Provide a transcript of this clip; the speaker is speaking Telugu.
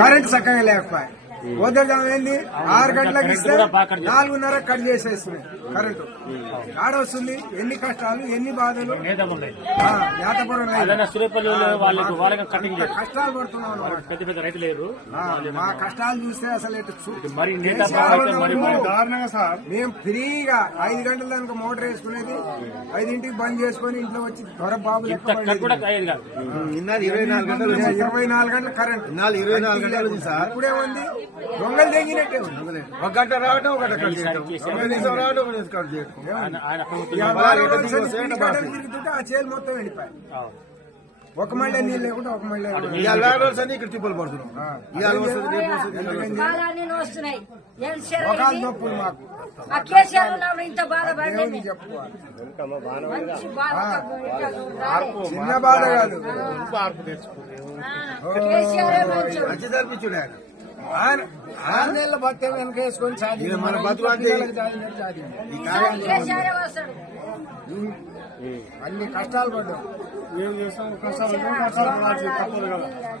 కరెంట్ చక్కగా లేకపోయి ఉదయం ఏంది 6 గంటలకు ఇస్తే 4:30 కట్ చేసేస్తుంది కరెంటు. ఆడ వస్తుంది ఎన్ని కష్టాలు ఎన్ని బాధలు కష్టాలు పడుతున్నాం. పెద్ద పెద్ద రైతు లేరు, మా కష్టాలు చూస్తే అసలు దారుణంగా సార్. మేము ఫ్రీగా 5 గంటల దానికి మోటార్ వేసుకునేది 5ంటికి బంద్ చేసుకుని ఇంట్లో వచ్చి త్వర బాబు 24 గంటలు కరెంట్ 24 గంటలు సార్. ఇప్పుడేముంది దొంగలు తెగినట్టే 1 గంట రావడం 1 గంట రావడం 1 కట్ చేయడం. తిరుగుతుంటే ఆ చేలు మొత్తం వెళ్ళిపోయాయి. ఒక మళ్ళీ నీళ్ళు లేకుండా ఒక మళ్ళీ ఇక్కడ తిప్పలు పడుతున్నాం. ఒకళ్ళు నొప్పులు మాకు చిన్న బాధ కాదు. మంచి తప్పించుడు 6 నెలల భక్తి వెనక వేసుకొని మన బతుకు అన్ని కష్టాలు పడ్డాం. ఏం చేస్తాం, కష్టాలు తప్పదు కదా.